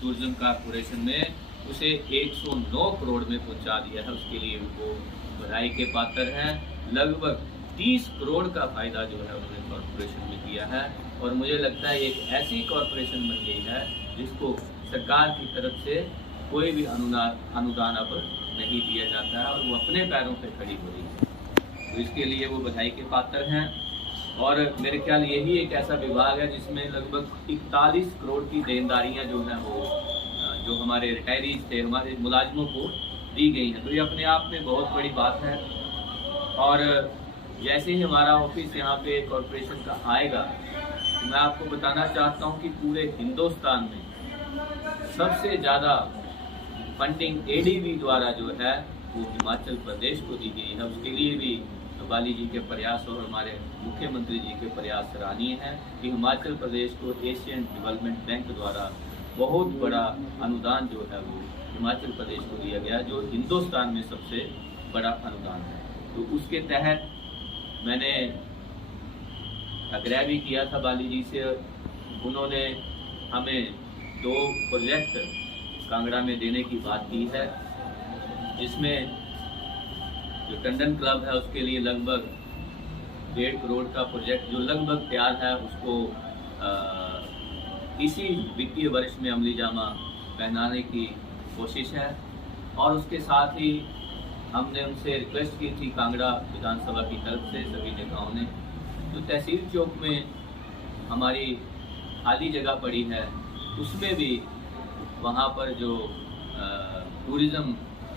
Tourism corporation में उसे 109 करोड़ में पहुंचा दिया है। उसके लिए वो बधाई के पात्र हैं। लगभग 30 करोड़ का फायदा जो है उन्होंने कॉरपोरेशन में किया है और मुझे लगता है एक ऐसी कॉरपोरेशन बन गई है जिसको सरकार की तरफ से कोई भी अनुदान अब नहीं दिया जाता है और वो अपने पैरों पर खड़ी हो रही है। तो इसके लिए वो बधाई के पात्र हैं। और मेरे ख्याल यही एक ऐसा विभाग है जिसमें लगभग 41 करोड़ की देनदारियां जो हैं वो जो हमारे रिटायरीज थे, हमारे मुलाजिमों को दी गई हैं। तो ये अपने आप में बहुत बड़ी बात है। और जैसे ही हमारा ऑफिस यहाँ पे कॉरपोरेशन का आएगा तो मैं आपको बताना चाहता हूँ कि पूरे हिंदुस्तान में सबसे ज़्यादा फंडिंग एडीबी द्वारा जो है वो हिमाचल प्रदेश को दी गई है। उसके लिए भी बाली जी के प्रयास और हमारे मुख्यमंत्री जी के प्रयास सराहनीय हैं कि हिमाचल प्रदेश को एशियन डेवलपमेंट बैंक द्वारा बहुत बड़ा अनुदान जो है वो हिमाचल प्रदेश को दिया गया, जो हिंदुस्तान में सबसे बड़ा अनुदान है। तो उसके तहत मैंने आग्रह भी किया था बाली जी से। उन्होंने हमें 2 प्रोजेक्ट कांगड़ा में देने की बात की है, जिसमें जो टंडन क्लब है उसके लिए लगभग 1.5 करोड़ का प्रोजेक्ट जो लगभग तैयार है, उसको इसी वित्तीय वर्ष में अमली जामा पहनाने की कोशिश है। और उसके साथ ही हमने उनसे रिक्वेस्ट की थी कांगड़ा विधानसभा की तरफ से सभी नेताओं ने, जो तहसील चौक में हमारी खाली जगह पड़ी है उसमें भी वहाँ पर जो टूरिज़्म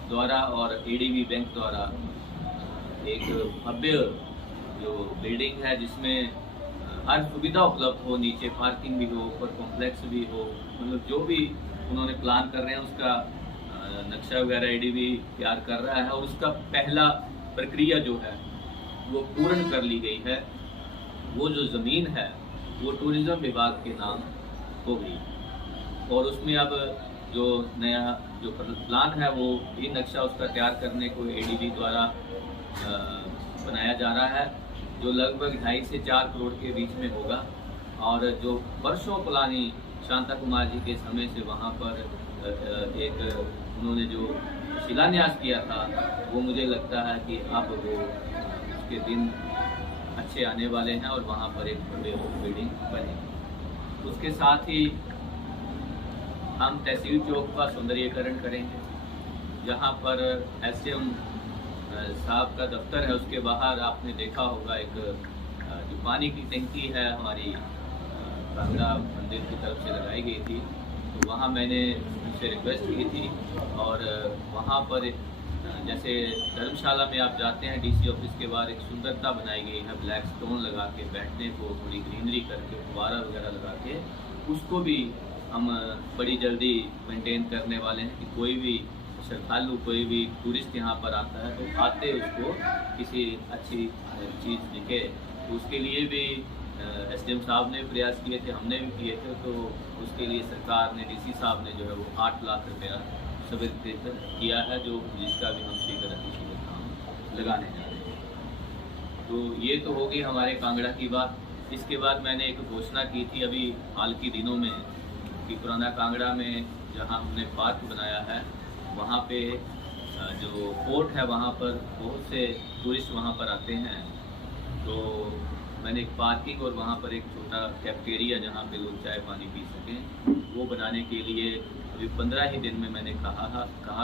द्वारा और एडीबी बैंक द्वारा एक भव्य जो बिल्डिंग है जिसमें हर सुविधा उपलब्ध हो, नीचे पार्किंग भी हो, ऊपर कॉम्प्लेक्स भी हो, मतलब जो भी उन्होंने प्लान कर रहे हैं उसका नक्शा वगैरह एडीबी तैयार कर रहा है और उसका पहला प्रक्रिया जो है वो पूर्ण कर ली गई है। वो जो ज़मीन है वो टूरिज़्म विभाग के नाम होगी और उसमें अब जो नया जो प्लान है वो ये नक्शा उसका तैयार करने को एडीबी द्वारा बनाया जा रहा है, जो लगभग 2.5 से 4 करोड़ के बीच में होगा। और जो वर्षों पुरानी शांता कुमार जी के समय से वहाँ पर एक उन्होंने जो शिलान्यास किया था वो मुझे लगता है कि अब वो उसके दिन अच्छे आने वाले हैं और वहाँ पर एक बड़े बिल्डिंग बनेगी। उसके साथ ही हम तहसील चौक का सौंदर्यीकरण करेंगे, जहाँ पर एसडीएम साहब का दफ्तर है उसके बाहर आपने देखा होगा एक जो पानी की टंकी है हमारी कांगड़ा मंदिर की तरफ से लगाई गई थी। तो वहाँ मैंने उनसे रिक्वेस्ट की थी और वहाँ पर जैसे धर्मशाला में आप जाते हैं डीसी ऑफिस के बाहर एक सुंदरता बनाई गई है, ब्लैक स्टोन लगा के बैठने को, थोड़ी ग्रीनरी करके, फुवारा वगैरह लगा के, उसको भी हम बड़ी जल्दी मेंटेन करने वाले हैं कि कोई भी श्रद्धालु, कोई भी टूरिस्ट यहाँ पर आता है तो आते उसको किसी अच्छी चीज़ दिखे। तो उसके लिए भी एसडीएम साहब ने प्रयास किए थे, हमने भी किए थे। तो उसके लिए सरकार ने, डीसी साहब ने जो है वो 8 लाख रुपया स्वीकृत किया है, जो जिसका भी हम शीघ्र अतिशीघ्र काम लगाने जा रहे हैं। तो ये तो होगी हमारे कांगड़ा की बात। इसके बाद मैंने एक घोषणा की थी अभी हाल के दिनों में कि पुराना कांगड़ा में जहाँ हमने पार्क बनाया है वहाँ पे जो फोर्ट है वहाँ पर बहुत से टूरिस्ट वहाँ पर आते हैं। तो मैंने एक पार्किंग और वहाँ पर एक छोटा कैफेटेरिया जहाँ पे लोग चाय पानी पी सकें वो बनाने के लिए अभी 15 ही दिन में मैंने कहा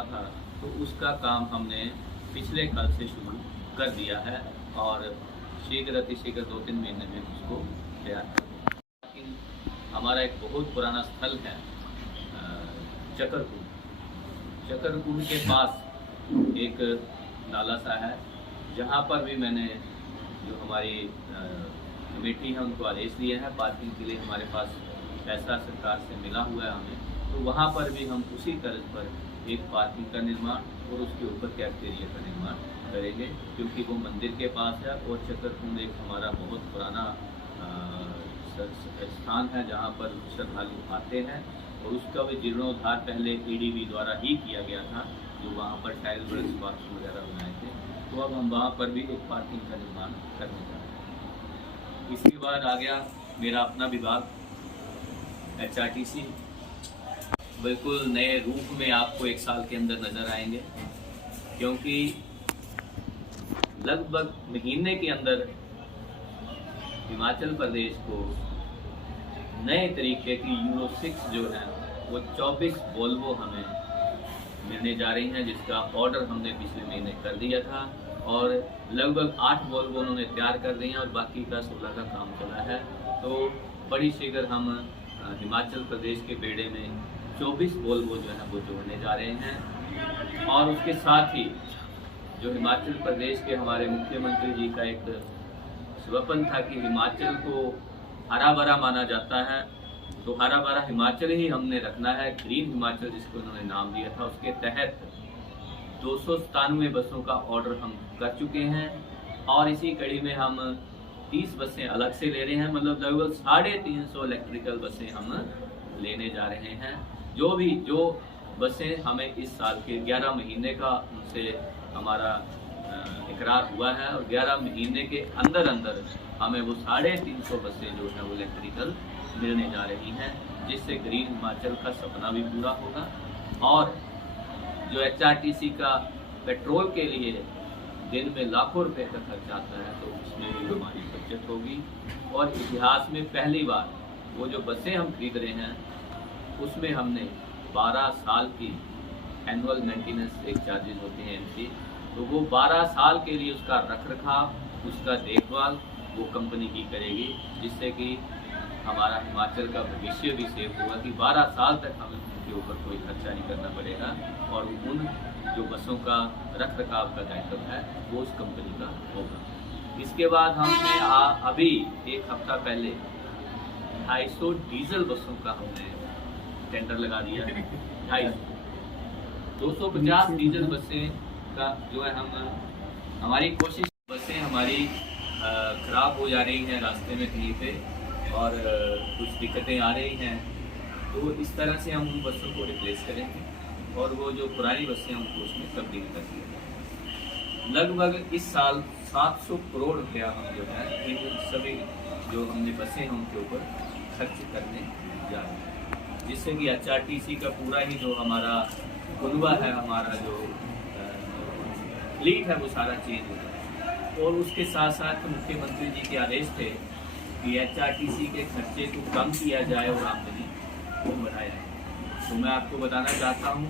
था। तो उसका काम हमने पिछले कल से शुरू कर दिया है और शीघ्र अतिशीघ्र 2-3 महीने में उसको तैयार कर देंगे। हमारा एक बहुत पुराना स्थल है चकरकुंड के पास एक नाला सा है, जहाँ पर भी मैंने जो हमारी कमेटी है उनको आदेश दिया है पार्किंग के लिए। हमारे पास पैसा सरकार से मिला हुआ है हमें, तो वहाँ पर भी हम उसी तर्ज पर एक पार्किंग का निर्माण और उसके ऊपर कैफेटेरिया का निर्माण करेंगे, क्योंकि वो मंदिर के पास है और चकरकुंड एक हमारा बहुत पुराना स्थान है जहाँ पर श्रद्धालु आते हैं और उसका भी जीर्णोद्धार पहले एडीबी द्वारा ही किया गया था, जो वहाँ पर टाइल वर्क्स बाथरूम वगैरह बनाए थे। तो अब हम वहाँ पर भी एक पार्किंग का निर्माण करने जा रहे हैं। इसके बाद आ गया मेरा अपना विभाग HRTC। बिल्कुल नए रूप में आपको 1 साल के अंदर नज़र आएंगे, क्योंकि लगभग महीने के अंदर हिमाचल प्रदेश को नए तरीके की यूरो 6 जो है वो 24 वोल्वो हमें मिलने जा रही हैं, जिसका ऑर्डर हमने पिछले महीने कर दिया था और लगभग 8 वोल्वो उन्होंने तैयार कर दी हैं और बाकी का 16 का काम चला है। तो बड़ी शीघ्र हम हिमाचल प्रदेश के बेड़े में 24 वोल्वो जो है वो जोड़ने जा रहे हैं। और उसके साथ ही जो हिमाचल प्रदेश के हमारे मुख्यमंत्री जी का एक स्वप्न था कि हिमाचल को हरा भरा माना जाता है, तो हरा भरा हिमाचल ही हमने रखना है, ग्रीन हिमाचल जिसको उन्होंने नाम दिया था। उसके तहत 297 बसों का ऑर्डर हम कर चुके हैं और इसी कड़ी में हम 30 बसें अलग से ले रहे हैं, मतलब लगभग 350 इलेक्ट्रिकल बसें हम लेने जा रहे हैं। जो बसें हमें इस साल के 11 महीने का उनसे हमारा इकरार हुआ है और 11 महीने के अंदर हमें वो 350 बसें जो है वो इलेक्ट्रिकल मिलने जा रही हैं, जिससे ग्रीन हिमाचल का सपना भी पूरा होगा। और जो HRTC का पेट्रोल के लिए दिन में लाखों रुपए का खर्च आता है, तो उसमें भी हमारी बचत होगी। और इतिहास में पहली बार वो जो बसें हम खरीद रहे हैं उसमें हमने 12 साल की एनुअल मेंटेनेंस एक चार्जेस होते हैं MC, तो वो 12 साल के लिए उसका रखरखाव, उसका देखभाल वो कंपनी की करेगी, जिससे कि हमारा हिमाचल का भविष्य भी सेफ होगा कि 12 साल तक हमें उनके ऊपर कोई खर्चा नहीं करना पड़ेगा और उन जो बसों का रखरखाव का दायित्व है वो उस कंपनी का होगा। इसके बाद हमने अभी 1 हफ्ता पहले 250 डीजल बसों का हमने टेंडर लगा दिया है। 250 डीजल बसें का जो है हमारी कोशिश, बसें हमारी ख़राब हो जा रही हैं रास्ते में कहीं पे और कुछ दिक्कतें आ रही हैं, तो इस तरह से हम उन बसों को रिप्लेस करेंगे और वो जो पुरानी बसें हैं उनको उसमें तब्दील कर दिया जाएगा। लगभग इस साल 700 करोड़ रुपया हम जो है इन सभी जो हमने बसें हैं उनके ऊपर खर्च करने जा रहे हैं, जिससे कि HRTC का पूरा ही जो हमारा कुनबा है, हमारा जो फ्लीट है वो सारा चेंज हो जाए। और उसके साथ साथ मुख्यमंत्री जी के आदेश थे कि HRTC के खर्चे को कम किया जाए और आमदनी को बढ़ाया जाए। तो मैं आपको बताना चाहता हूँ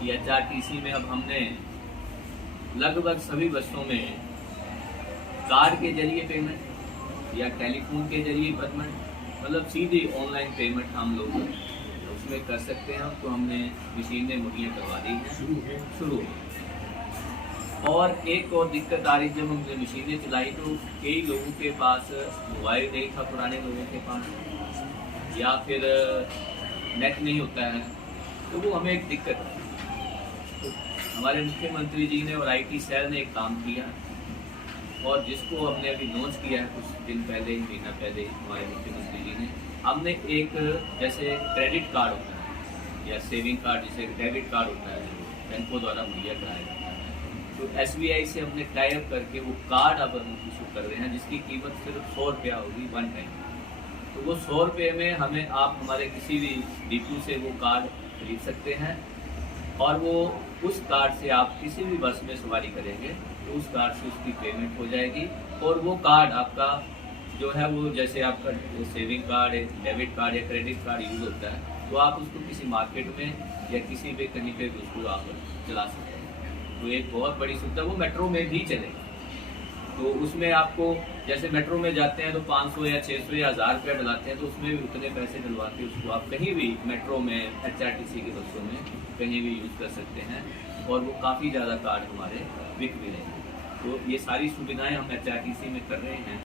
कि HRTC में अब हमने लगभग सभी बसों में कार्ड के जरिए पेमेंट या टेलीफोन के जरिए पेमेंट, मतलब सीधी ऑनलाइन पेमेंट हम लोग उसमें कर सकते हैं। तो हमने मशीनें मुहैया करवा दी हैं शुरू। और एक और दिक्कत आ रही, जब हमने मशीनें चलाई तो कई लोगों के पास मोबाइल नहीं था, पुराने लोगों के पास, या फिर नेट नहीं होता है, तो वो हमें एक दिक्कत है। तो हमारे मुख्यमंत्री जी ने और IT सेल ने एक काम किया और जिसको हमने अभी लॉन्च किया है कुछ दिन पहले, महीना पहले हमारे मुख्यमंत्री जी ने, हमने एक जैसे क्रेडिट कार्ड होता है या सेविंग कार्ड, जैसे डेबिट कार्ड होता है जो बैंकों द्वारा मुहैया कराया जाता है, तो SBI से हमने टाई अप करके वो कार्ड अब हम इशू कर रहे हैं, जिसकी कीमत सिर्फ 100 रुपया होगी 1 टाइम। तो वो 100 रुपये में हमें आप हमारे किसी भी डिपो से वो कार्ड खरीद सकते हैं और वो उस कार्ड से आप किसी भी बस में सवारी करेंगे तो उस कार्ड से उसकी पेमेंट हो जाएगी। और वो कार्ड आपका जो है वो जैसे आपका सेविंग कार्ड, डेबिट कार्ड या क्रेडिट कार्ड यूज़ होता है, तो आप उसको किसी मार्केट में या किसी भी कहीं पे भी उसको आप चला सकते हैं। तो एक बहुत बड़ी सुविधा, वो मेट्रो में भी चलेगी। तो उसमें आपको जैसे मेट्रो में जाते हैं तो 500 या 600 या 1000 रुपया डलाते हैं, तो उसमें भी उतने पैसे डलवा के उसको आप कहीं भी मेट्रो में HRTC की बसों में कहीं भी यूज़ कर सकते हैं और वो काफ़ी ज़्यादा कार्ड हमारे बिक भी रहे हैं। तो ये सारी सुविधाएं हम HRTC में कर रहे हैं।